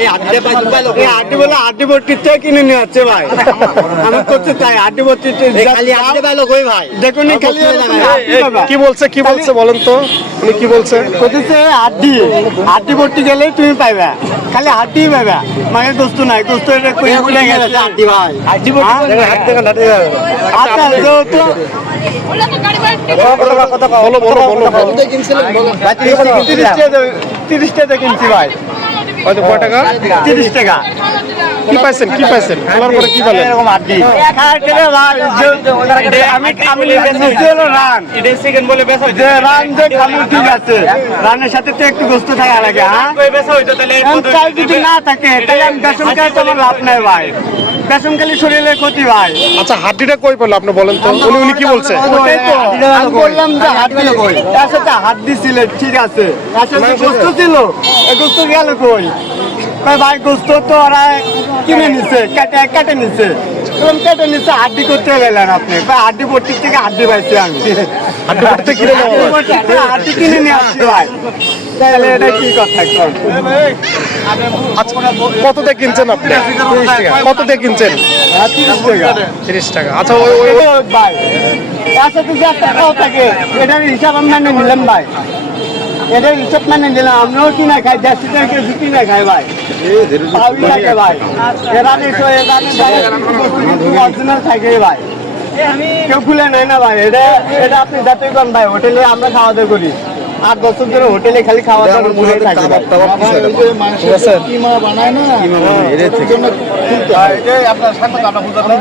এই হাড্ডি বলে হাড্ডি ভর্তির থেকে কিনে নিয়ে যাচ্ছে ভাই। আমার করছে তাই হাড্ডি ভর্তির ভাই দেখুন খালি কি বলছে বলেন তো, উনি কি বলছে? বলতেছে হাড্ডি ভর্তি গেলেই তুমি পাইবা, খালি হাড্ডি পাইবা, মানে দোস্ত নাই, দোস্ত হাড্ডি ভাই হাড্ডি আচ্ছা তো তিরিশ টাকা কিনছি ভাই। কত টাকা? 30 টাকা। কি পাইছেন খেলার পরে কি পেলেন? রানের সাথে তো একটু গোস্ত থাকা লাগে, যদি না থাকে তাহলে আমি বেসন খাই, তোমার লাভ নাই ভাই, বেসন খালি শরীরের ক্ষতি ভাই। আচ্ছা হাড্ডিটা কই পেলো আপনি বলেন তো, উনি কি বলছে? আমি বললাম যে হাড্ডি ছিল, ঠিক আছে, গোস্ত ছিল, গোস্ত গেল কই? ভাই গোস্ত তো ওরা কিনে নিচ্ছে, কেটে নিচ্ছে, কেটে নিচ্ছে, হাড্ডি করতে গেলেন আপনি? হাড্ডি ভর্তির থেকে হাড্ডি পাইছি আমি, হাড্ডি কিনে নিয়ে আসছি ভাই, তাহলে এটা কি কথা? কত দিয়ে কিনছেন আপনি? কত দিয়ে কিনছেন? 30 টাকা। আচ্ছা ভাই টাকাও থাকে, এটার হিসাব আমি মেনে নিলাম ভাই, এটার হিসাব মেনে নিলাম, আমরাও কিনা খাই, 150 টাকা কেজি কিনা খাই ভাই, ভাই অরিজিনাল থাকে ভাই, কেউ খুলে নেয় না ভাই, এটা আপনি যাতে পান ভাই, হোটেলে আমরা খাওয়া দাওয়া করি, 8 বছর ধরে হোটেলে খালি খাওয়া দাওয়া করে থাকি।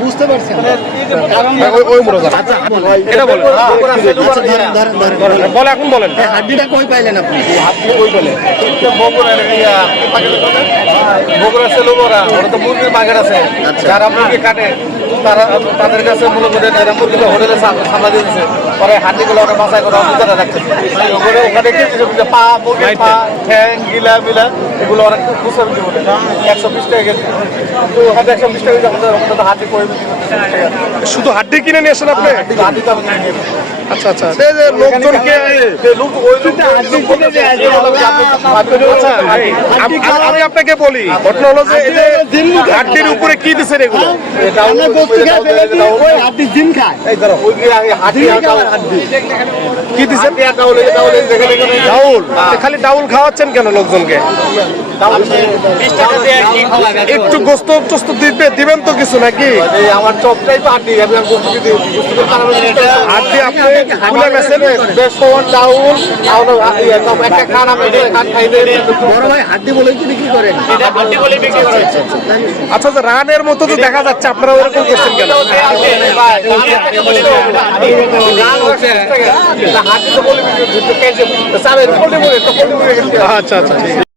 বুঝতে পারছেন বলে এখন বলেন হাড্ডিটা কই পাইলেন আপনি? বগুড়া ছিল ওরা তো মুরগির বাগের আছে, যারা মুরগি কাটে তাদের কাছে মনে করে মুরগিটা হোটেলে সামলা দিয়েছে, পরে হাড্ডিগুলো ওরা বাছাই করে অফিসাররা রাখতেছে, ওখানে পা, মুরগির পা, ঠ্যাং, গিলা মিলা এগুলো ওরা খুচরা বিক্রি করে 120 টাকা কেজি। তো ওখানে 120 টাকা আমাদের হাড্ডি করে শুধু হাড্ডি কিনে নিয়ে আসেন আপনি? হাড্ডি তো আমি আচ্ছা আচ্ছা, লোকজনকে আমি আপনাকে বলি, ঘটনা হলো যে এই যে হাড্ডির উপরে কি দিচ্ছেন এগুলো? কি দিচ্ছেন? ডাউল। খালি ডাউল খাওয়াচ্ছেন কেন লোকজনকে? একটু গোস্ত টোস্ত দিবেন তো কিছু নাকি? আমার চপটাই তো হাড্ডি, আমি হাড্ডি আপনি খুলে গেছেন? বেসন, ডাউল, একটা খান আমি খাই বড় ভাই হাড্ডি বলে কি বিক্রি করেন? আচ্ছা রানের মতো তো দেখা যাচ্ছে, আপনারা ওরকম করছেন কেন? হাড্ডি তো বলে আচ্ছা আচ্ছা।